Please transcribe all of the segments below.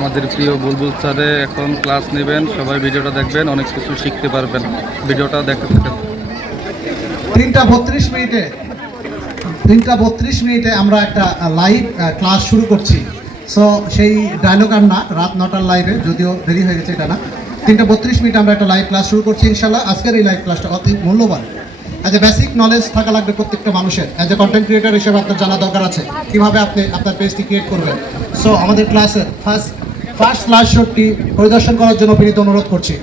আমাদের প্রিয় বুলবুল স্যারে এখন ক্লাস নেবেন। সবাই ভিডিওটা দেখবেন, অনেক কিছু শিখতে পারবেন। ভিডিওটা দেখতে থাকেন। 3টা 32 মিনিটে আমরা একটা লাইভ ক্লাস শুরু করছি। সো সেই ডায়লগ আর না, রাত 9টার লাইভে, যদিও দেরি হয়ে গেছে এটা না। 3টা 32 মিনিটে আমরা একটা লাইভ ক্লাস শুরু করছি ইনশাল্লাহ। আজকের এই লাইভ ক্লাসটা অতি মূল্যবান। অ্যাজ এ বেসিক নলেজ থাকা লাগবে প্রত্যেকটা মানুষের। অ্যাজ এ কন্টেন্ট ক্রিয়েটর হিসেবে আপনার জানা দরকার আছে কীভাবে আপনি আপনার পেজটি ক্রিয়েট করবেন। সো আমাদের ক্লাসের ফার্স্ট ক্লাস শোটি পরিদর্শন করার জন্য বিনীত অনুরোধ করছি।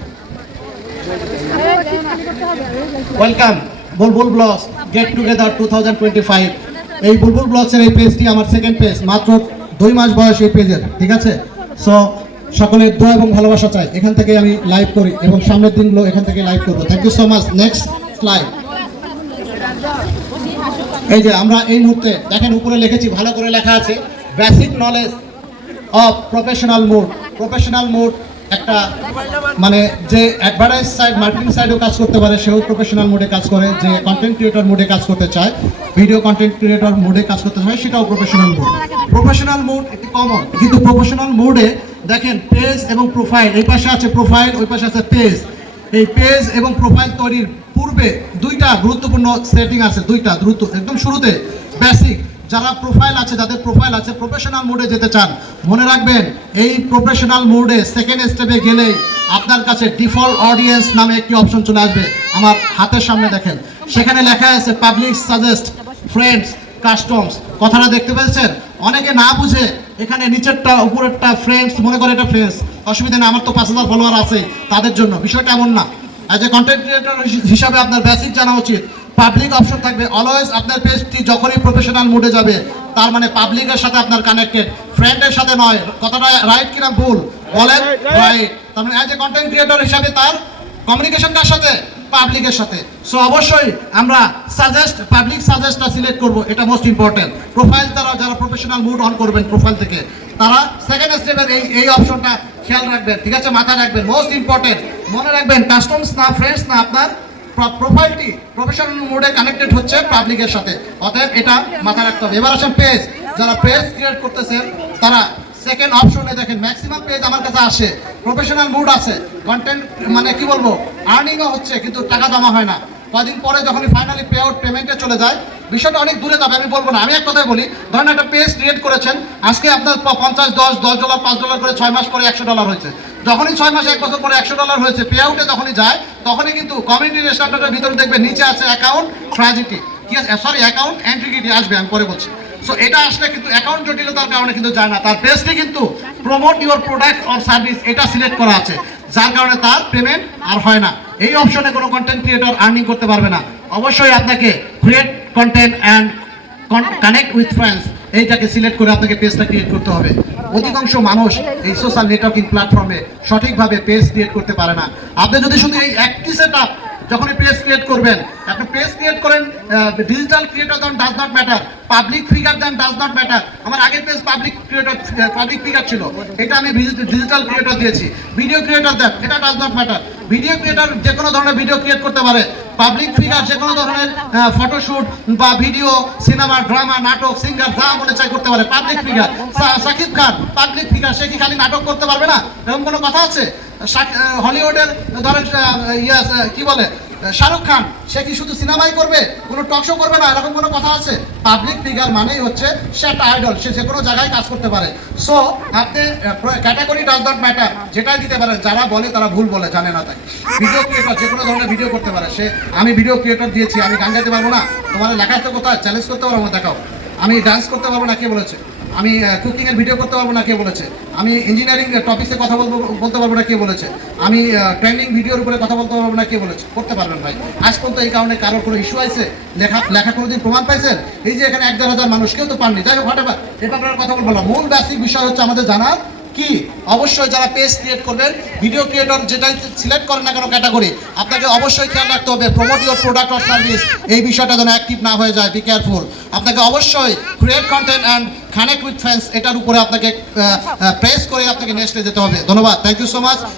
ওয়েলকাম বুলবুল ব্লগস গেট টুগেদার 2025। এই বুলবুল ব্লগসের এই পেজটি আমার সেকেন্ড পেজ, মাত্র 2 মাস বয়স এই পেজের, ঠিক আছে? সো সকলের দোয়া এবং ভালোবাসা চাই। এখান থেকে আমি লাইভ করি এবং সামনের দিনগুলো এখান থেকে লাইভ করবো। Thank you so much. Next slide. এই যে আমরা এই মুহূর্তে দেখেন উপরে লিখেছি, ভালো করে লেখা আছে, basic knowledge of professional mood. Professional mood একটা মানে যে অ্যাডভার্টাইজ সাইড, মার্কেটিং সাইডেও কাজ করতে পারে, সেও প্রফেশনাল মুডে কাজ করে। যে কন্টেন্ট ক্রিয়েটর মুডে কাজ করতে চায়, ভিডিও কন্টেন্ট ক্রিয়েটর মুডে কাজ করতে চায়, সেটাও প্রফেশনাল মুড। প্রফেশনাল মুড একটি কমন, কিন্তু প্রফেশনাল মুডে দেখেন পেজ এবং প্রোফাইল, এই পাশে আছে প্রোফাইল, ওই পাশে আছে পেজ। এই পেজ এবং প্রোফাইল তৈরির পূর্বে দুইটা গুরুত্বপূর্ণ সেটিং আছে, দুইটা দ্রুত একদম শুরুতে বেসিক। যারা প্রোফাইল আছে, যাদের প্রোফাইল আছে, প্রফেশনাল মুডে যেতে চান, মনে রাখবেন এই প্রফেশনাল মুডে সেকেন্ড স্টেপে গেলেই আপনার কাছে ডিফল্ট অডিয়েন্স নামে একটি অপশন চলে আসবে। আমার হাতের সামনে দেখেন, সেখানে লেখা আছে পাবলিক সাজেস্ট, ফ্রেন্ডস, কাস্টমস। কথাটা দেখতে পেয়েছেন? অনেকে না বুঝে এখানে নিচেরটা উপরেরটা ফ্রেন্ডস মনে করে এটা ফ্রেন্ডস, অসুবিধা নেই, আমার তো 5000 ফলোয়ার আছে তাদের জন্য। বিষয়টা এমন না। অ্যাজ এ কন্টেন্ট ক্রিয়েটর হিসাবে আপনার বেসিক জানা উচিত। পাবলিক অপশন থাকবে অলওয়েজ। আপনার পেজটি যখনই প্রফেশনাল মুডে যাবে, তার মানে পাবলিকের সাথে আপনার কানেক্টেড, ফ্রেন্ডের সাথে নয়। কথাটা রাইট কিনা ভুল বলেন? রাইট। তার মানে অ্যাজ এ কন্টেন্ট ক্রিয়েটর হিসাবে তার কমিউনিকেশন কার সাথে? পাবলিকের সাথে। সো অবশ্যই আমরা সাজেস্ট, পাবলিক সাজেস্টটা সিলেক্ট করব, এটা মোস্ট ইম্পর্টেন্ট। প্রোফাইল দ্বারা যারা প্রফেশনাল মুড অন করবেন প্রোফাইল থেকে, তারা সেকেন্ড স্টেপের এই অপশনটা খেয়াল রাখবেন, ঠিক আছে? মাথায় রাখবেন, মোস্ট ইম্পর্টেন্ট। মনে রাখবেন কাস্টমস না ফ্রেন্ডস না, আপনার প্রোফাইলটি প্রফেশনাল মোডে কানেক্টেড হচ্ছে পাবলিকের সাথে। অতএব এটা মাথায় রাখতে হবে। এবার আসেন পেজ। যারা পেজ ক্রিয়েট করতেছেন তারা সেকেন্ড অপশনে দেখেন, ম্যাক্সিমাম পেজ আমার কাছে আসে, প্রফেশনাল মুড আছে, কন্টেন্ট মানে কি বলবো, আর্নিংও হচ্ছে, কিন্তু টাকা জমা হয় না। কদিন পরে যখন ফাইনালি পে আউট পেমেন্টে চলে যায়, বিষয়টা অনেক দূরে যাবে, আমি বলবো না। আমি এক কথাই বলি, ধরেন একটা পেজ ক্রিয়েট করেছেন, আজকে আপনার 50, 10 ডলার, $5 করে 6 মাস পরে $100 হয়েছে। যখনই 6 মাস 1 বছর পরে $100 হয়েছে, পে আউটে যখনই যায়, তখনই কিন্তু কমিউনিটি রেস্টুরেন্টের ভিতরে দেখবে নিচে আছে অ্যাকাউন্ট ট্র্যাজেডি, কি আছে, সরি অ্যাকাউন্ট এন্ট্রিটি আসবে, আমি পরে বলছি। সো এটা আসলে কিন্তু অ্যাকাউন্ট জটিলতার কারণে কিন্তু যায় না, তার পেজটি কিন্তু promote your product or service এটা সিলেক্ট করা আছে, যার কারণে তার পেমেন্ট আর হয় না। এই অপশনে কোনো কন্টেন্ট ক্রিয়েটর আর্নিং করতে পারবে না। অবশ্যই আপনাকে create content and connect with friends এইটাকে সিলেক্ট করে আপনাকে পেজটা ক্রিয়েট করতে হবে। অধিকাংশ মানুষ এই সোশ্যাল নেটওয়ার্কিং প্ল্যাটফর্মে সঠিকভাবে পেজ ক্রিয়েট করতে পারে না। আপনি যদি শুধু এই একটি সেটআপ যখনই পেজ ক্রিয়েট করবেন, আপনি পেজ ক্রিয়েট করেন, ডিজিটাল ক্রিয়েটর দেন does not matter, public figure দেন ডাজ নট ম্যাটার। আমার আগের পেজ পাবলিক ফিগার ছিল, এটা আমি ডিজিটাল ক্রিয়েটর দিয়েছি। ভিডিও ক্রিয়েটর দেন, এটা does not matter. Video creator যে কোনো ধরনের ভিডিও ক্রিয়েট করতে পারে। পাবলিক ফিগার যে কোনো ধরনের ফটোশুট বা ভিডিও, সিনেমা, ড্রামা, নাটক, সিঙ্গার যা মনে চাই করতে পারে। Public figure Shakib Khan public figure, সে কি খালি নাটক করতে পারবে না? এরকম কোনো কথা আছে? হলিউডের ধরেন কি বলে শাহরুখ খান, সে কি শুধু সিনেমাই করবে, কোনো টক শো করবে না? এরকম কোনো কথা আছে? পাবলিক ফিগার মানেই হচ্ছে সে একটা আইডল, সে যে কোনো জায়গায় কাজ করতে পারে। সো আপনি ক্যাটাগরি ডাজ নট ম্যাটার, যেটাই দিতে পারেন। যারা বলে তারা ভুল বলে, জানে না তাই। ভিডিও ক্রিয়েটর যে কোনো ধরনের ভিডিও করতে পারে সে। আমি ভিডিও ক্রিয়েটর দিয়েছি, আমি গান গাইতে পারবো না? তোমার লেখা আছে কোথায়? চ্যালেঞ্জ করতে পারবো না, দেখাও। আমি ডান্স করতে পারবো না, কে বলেছে? আমি কুকিংয়ের ভিডিও করতে পারবো না, কে বলেছে? আমি ইঞ্জিনিয়ারিং টপিক্সে কথা বলতে পারবো না, কে বলেছে? আমি ট্রেনিং ভিডিওর উপরে কথা বলতে পারবো না, কে বলেছে? করতে পারবেন ভাই। আজ পর্যন্ত এই কারণে কারোর কোনো ইস্যু আছে? লেখা কোনোদিন প্রমাণ পাইছেন? এই যে এখানে 1-1,000 মানুষ, কেউ তো পাননি। যাই হোক, হোয়াটএভার, এটা আপনার কথা বলবো না। মূল বেসিক বিষয় হচ্ছে আমাদের জানা কি, অবশ্যই যারা পেজ ক্রিয়েট করবেন, ভিডিও ক্রিয়েটর যেটাই সিলেক্ট করেন না কেন ক্যাটাগরি, আপনাকে অবশ্যই খেয়াল রাখতে হবে promote your product or service, এই বিষয়টা যেন অ্যাক্টিভ না হয়ে যায়। Be careful. আপনাকে অবশ্যই create content and connect with friends, এটার উপরে আপনাকে প্রেস করে আপনাকে নেক্সটে যেতে হবে। ধন্যবাদ, থ্যাংক ইউ সো মাচ।